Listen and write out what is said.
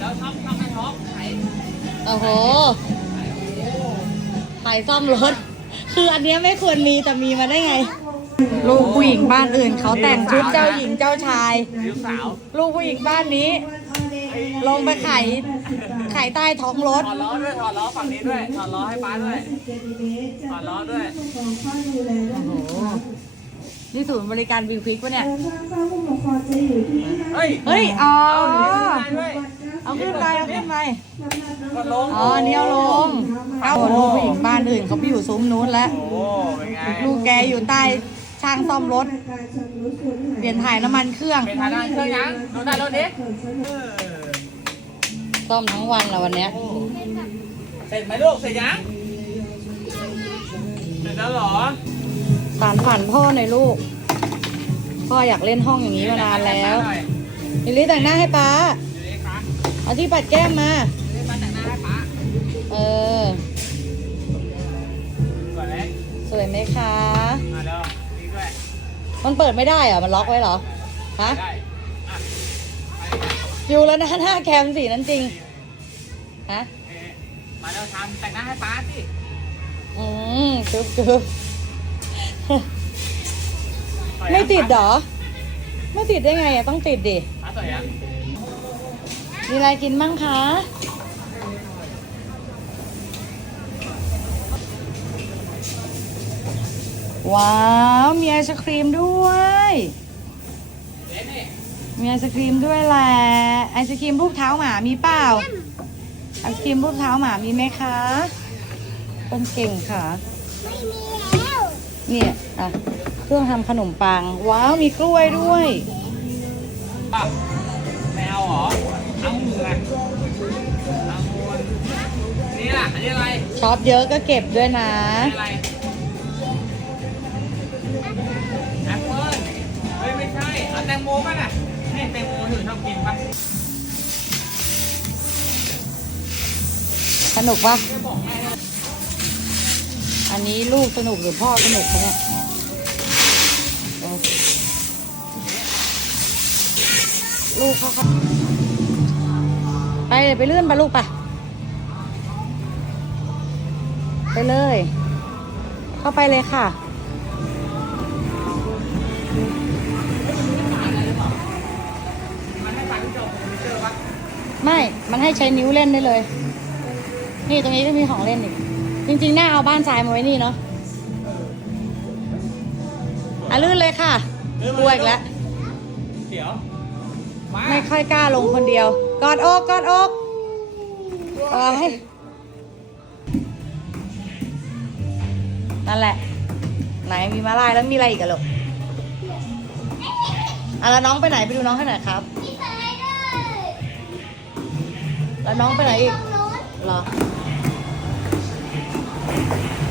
แล้วท็อปท็อปไอ้ท็อปไหนโอ้โหขายซ่อมรถ คืออันเนี้ยไม่ควรมีแต่มีมาได้ไง ลูกผู้หญิงบ้านอื่นเขาแต่งชุดเจ้าหญิงเจ้าชาย ลูกสาวลูกผู้หญิงบ้านนี้ ลงไปไขไขใต้ท้องรถ ถอดล้อด้วยถอดล้อฝั่งนี้ด้วยถอดล้อให้ป้าด้วยถอดล้อด้วย โอ้โห นี่ศูนย์บริการวิวควิกปะเนี่ยเฮ้ย เฮ้ย อ๋อเอาหนีขึ้นมาด้วยเอาขึ้นไปเอาขึ้นไปก็ลงอ๋ออันนี้เอาลงเอาลูกผู้หญิงบ้านอื่นเขาไปอยู่ซุ้มนู้นแล้ว โอ้เป็นไงลูกแกอยู่ใต้ช่างซ่อมรถเปลี่ยนถ่ายน้ำมันเครื่อง เป็นทางด้านเครื่องยังดูได้รถดิเออซ่อมทั้งวันแล้ววันเนี้ย เสร็จไหมลูก เสร็จยังเสร็จแล้วเหรอ สารฝันพ่อหน่อยลูก พ่ออยากเล่นห้องอย่างนี้มานานแล้วลิลลี่แต่งหน้าให้ป้าอยู่นี่ครับเอาที่ปัดแก้มมาอยู่นี่มาแต่งหน้าให้ป้าเออก่อนเลยสวยไหมคะมาแล้วนี่ด้วยมันเปิดไม่ได้เหรอ มันล็อกไว้เหรอ ฮะได้อะอยู่แล้วนะหน้าแคมสีนั้นจริงฮะเอ๊ะมาแล้วทำแต่งหน้าให้ป้าสิ อืมจุ๊บจุ๊บ ไม่ติดเหรอ ไม่ติดได้ไงอะต้องติดดิป้าสวยยังมีอะไรกินมั่งคะ ว้าว มีไอศครีมด้วยเอ๊ะนี่มีไอศครีมด้วยแหละ ไอศครีมรูปเท้าหมามีเปล่า ไอศครีมรูปเท้าหมามีไหมคะ คนเก่งค่ะ ไม่มีแล้ว เนี่ยอะเครื่องทำขนมปัง ว้าวมีกล้วยด้วยป้าไม่เอาเหรอเอาหมูไงเอาหมูนี่ล่ะอันนี้อะไรช็อปเยอะก็เก็บด้วยนะ อันนี้อะไรแอปเปิ้ลเฮ้ยไม่ใช่เอาแตงโมป่ะน่ะนี่แตงโมถือชอบกินป่ะสนุกปะ ไม่บอกแม่นะ อันนี้ลูกสนุกหรือพ่อสนุกคะเนี่ยลูกเขาค่ะไปไปเลื่อนไปลูกไปไปเลย เข้าไปเลยค่ะ ไม่ มันให้ใช้นิ้วเล่นได้เลย นี่ตรงนี้ก็มีของเล่นอีก จริงๆน่าเอาบ้านทรายมาไว้นี่เนาะอะลื่นเลยค่ะกลัวอีกแล้ว เดี๋ยวมาไม่ค่อยกล้าลงคนเดียว กอดอกกอดอกเอ้ยนั่นแหละ ไหนมีมาลายแล้วมีอะไรอีกอะลูกอะแล้วน้องไปไหนไปดูน้องให้หน่อยครับมีสไลเดอร์แล้วน้องไปไหนอีกตรงนู้นเหรอ Thank you.